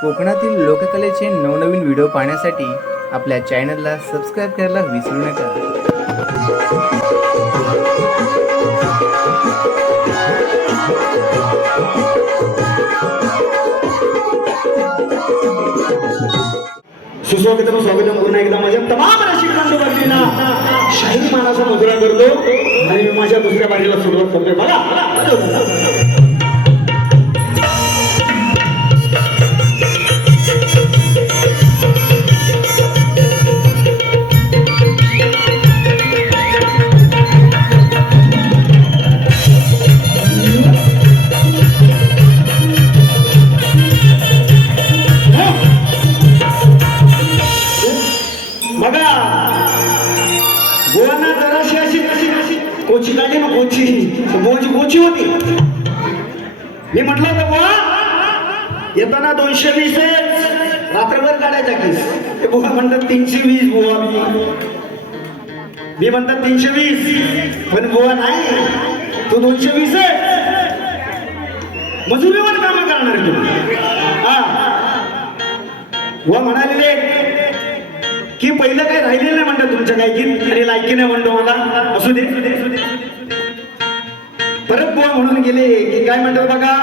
कोकणातील लोककलेचे नवनवीन व्हिडिओ पाहण्यासाठी आपल्या चॅनलला सबस्क्राईब करायला विसरू नका. सुस्वागतम स्वागतम पुन्हा एकदा माझ्या तमाम रसिक बांधवांना शाहीर मानाचा मुजरा करतो आणि मी माझ्या दुसऱ्या बाजूला सुरुवात करतोय. बघा गोवाना जराशी अशी कोची काढली ना, गोवाची कोची होती. मी म्हटलं होतं बुवा येताना 220 रात्रभर काढायचा केस. ते बुवा म्हणतात 320 बुवा. मी म्हणतात 320, पण बुवा नाही, तो 220 मजुरीवर काम करणार तुम्ही. हा बुवा म्हणालेले की पहिलं काही राहिलेलं नाही म्हणतात तुमच्या गायकीत, आणि लायकी नाही म्हणतो मला. असू दे. परत बुवा म्हणून गेले की काय म्हणतात बघा,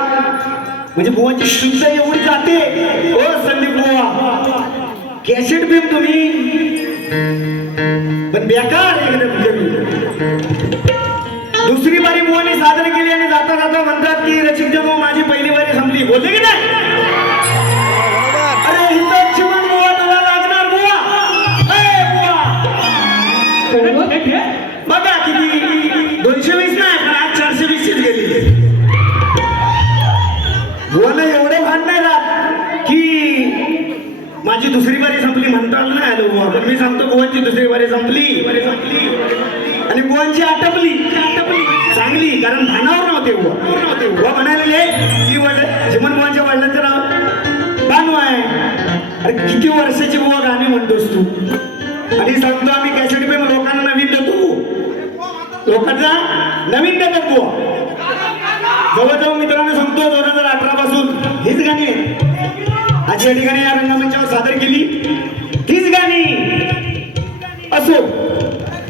म्हणजे बुवाची शुद्ध एवढी जाते ओ संदीप बुवा, कॅसेट बीम तुम्ही पण बेकार एकदम. दुसरी बारी बुवाने सादर केली आणि जाता जाता म्हणतात की रसिक बुवा माझी पहिली बारी संपली. बोलले की नाही? अरे हिंदू जीवन बुवा तुला लागणार बुवा. बघा किती 220 नाही, पण आज 420 गेली. बुवाला एवढे भान नाही राहत की माझी दुसरी बारी संपली म्हणता आलं नाही आलं बुवा, पण मी सांगतो बुवांची दुसरी बारी संपली आणि बुवांची आटपली चांगली, कारण भानावर नव्हते बुवा. बुवा म्हणाले की चिमण बुवांच्या वडिलांचं नाव बानू आहे. अरे किती वर्षाची बुवा गाणी म्हणतोस तू? आणि सांगतो आम्ही कॅसेट पे लोकांना नवीन देतो, लोकांना नवीन देतात बुवा. जवळजवळ मित्रांनो सांगतो 2018 पासून हीच गाणी आज या ठिकाणी या रंगमंचावर सादर केली, तीच गाणी. असो,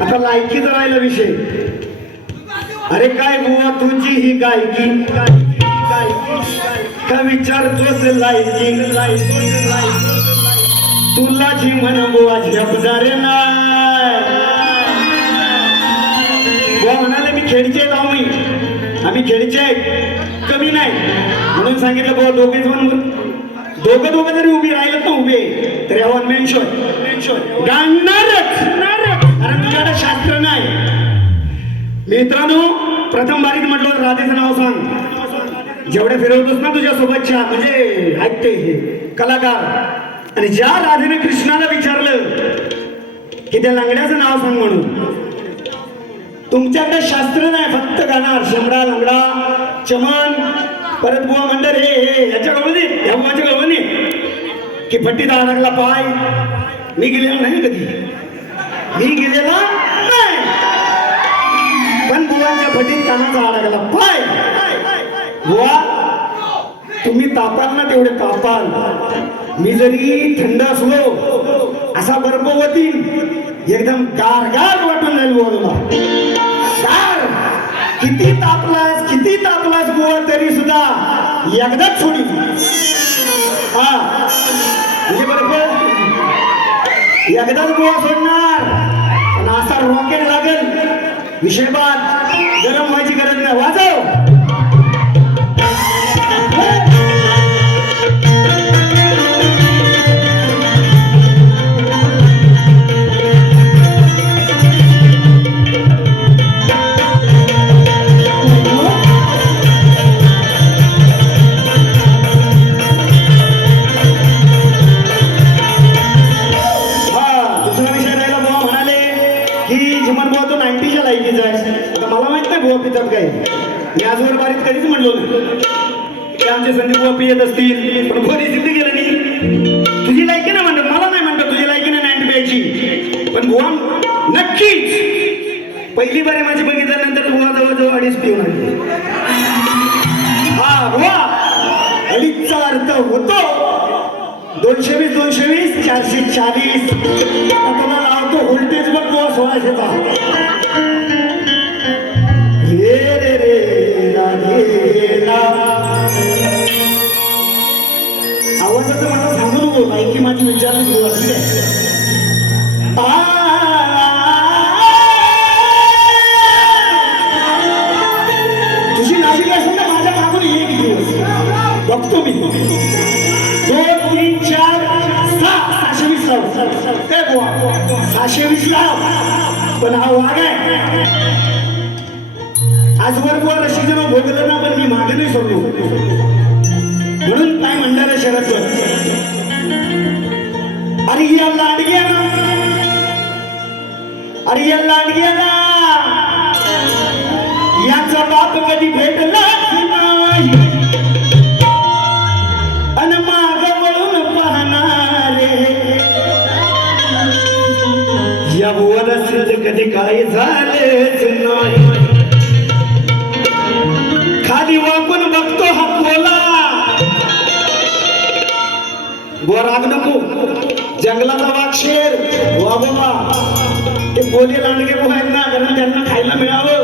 आता लायकीचा राहिला विषय. अरे काय बुवा तुझी ही गायकी का विचारतोस लायकी तुला जी म्हण बुवा झेपणारे नाही. बुवा म्हणाले मी खेळचे लावू, मी आम्ही खेळचे कमी नाही म्हणून सांगितलं बुवा दोघं जरी उभी राहिलं ना उभे तरी आव्हान मेन्शन गाणारच, कारण तुझ्याकडे शास्त्र नाही. मित्रांनो प्रथम बारीक म्हटलं राधेचं नाव सांग. जेवढे फिरवतोस ना तुझ्या सोबतच्या म्हणजे ऐकते हे कलाकार, आणि ज्या राधेने कृष्णाला विचारलं की त्या लंगड्याचं नाव सांग म्हणून, तुमच्याकडे शास्त्र नाही, फक्त गाणार शेमडा लंगडा चमन. परत बुवा म्हणतात हे याच्या गळवणी ह्या बुवाच्या गळवणी की फट्टीत अडकला पाय. मी गेलेला नाही कधी, मी गेलेला नाही, पण बुवांच्या फटीत कानाचा अडकला पाय. बुवा तुम्ही तापाल ना तेवढे तापाल, मी जरी थंड असलो असा बर्फ होती एकदम गार वाटून जाईल बुवा. गार किती तापलास बुवा तरी सुद्धा एकदाच सोडी. हा म्हणजे बर्फ एकदाच बुवा सोडणार, पण असा रॉकेट लागेल विषय बाद, गरम व्हायची गरज नाही. वाजव. काय मी आजवर बारीत कधीच म्हणलो नाही की आमचे संदीप बुवा पियत असतील, पण बुवा सिद्ध केलं नाही. तुझी लायकी नाही म्हणतात, मला नाही म्हणतात तुझी लायकी नाही 90 प्यायची, पण बुवा नक्कीच पहिली बारी माझी बघितल्यानंतर बुवा जवळजवळ 2.5 पिऊन आली. हा बुवा अडीचचा अर्थ होतो 220 220 440. आता लावतो व्होल्टेज बघ बुवा 1600चा. रे रे रे राधे रा. आवाजाचं मला सांगू नको, बायकी माझी विचारली सुरुवात ठीक आहे. तुझी नाशिक असेल ना माझ्या मागून एक दिवस बघतो मी. 2 3 4 6 620 लाव काय बुवा 620 लाव. पण हा वाघ आहे आजवर बुवा रशीचं नाव भोगलं ना, पण मी मागे नाही सोडलो. म्हणून काय म्हणणार शरद अरे या लाडग्याला, अरे या लाडग्याला याचा बाप कधी भेटला नाही, अन माग वळून पाहणारे या बुवाला कधी काय झालेच नाही. खाली वाकून बघतो हा कोला. बुवा राग नको, जंगलाचा वाघ शेर वा बाबा. ते बोले लांडगे बुवा आहेत ना, कारण त्यांना खायला मिळावं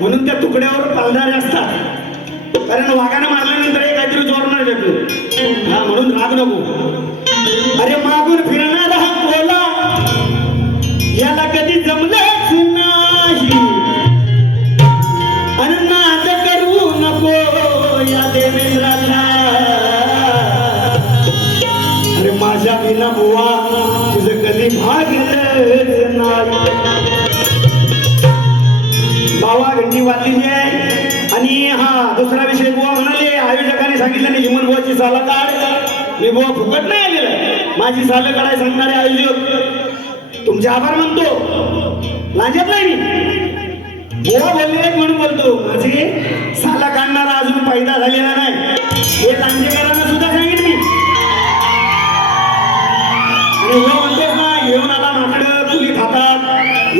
म्हणून त्या तुकड्यावर पालणारे असतात. कारण वाघाने मारल्यानंतर हे काहीतरी जोर नाही देतो. हा म्हणून राग नको. अरे मागून फिरणारा हा कोला याला कधी जमलंच नाही, अन नाद करू नको या देवेंद्राला. अरे माझ्या विना बुवा तुझं कधी भागलंच नाही. बाबा घंटी वाजलेली आहे. आणि हा दुसरा विषय बुवा म्हणाले, आयोजकांनी सांगितलं नाही हिमन बुवाची साला काढ. मी बुवा फुकट नाही आलेला आहे, माझी सालं काढाय सांगणारे आयोजक तुमचे आभार मानतो. लांजत नाही मी, बुवा बोलले म्हणून बोलतो. माझे साला काढणारा अजून पैदा झालेला नाही हे लांजेकरांना सुद्धा सांगितलं मी. आणि बुवा म्हणतेस ना घेऊन आला माकडं तुली खातात,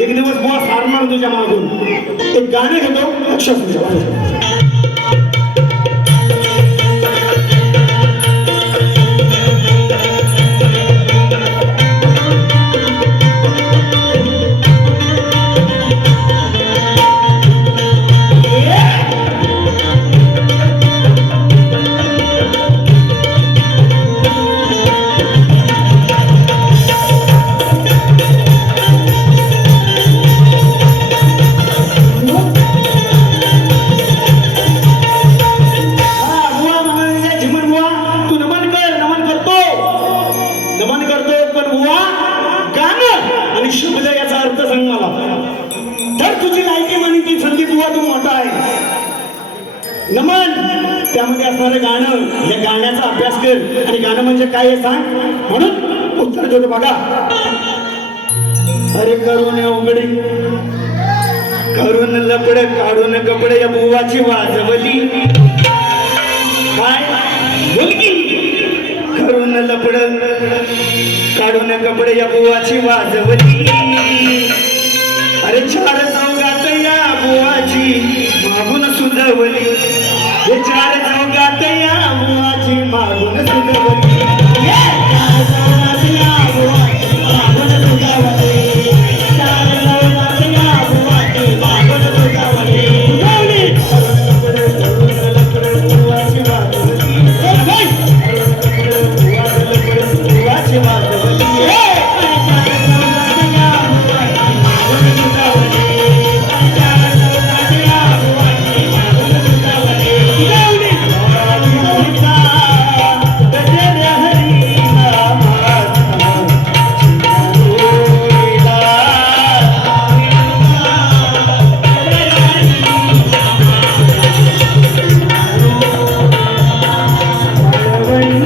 एक दिवस बुवा सारणार तुझ्या मागून. एक गाणं घेतो लक्षात तुझ्या. नमन त्यामध्ये असणारं गाणं, या गाण्याचा अभ्यास कर. आणि गाणं म्हणजे काय हे सांग, म्हणून उत्तर देतो बघा. अरे करून उघडी करून लपड काढून कपडे या बुवाची वाजवली. काय बोलकी करून लपड काढून कपडे या बुवाची वाजवली. अरे 4 चौघात या बुवाची मागून सुधवली. हे 4 चौघात या बुवाची मागून सुधवली.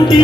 ती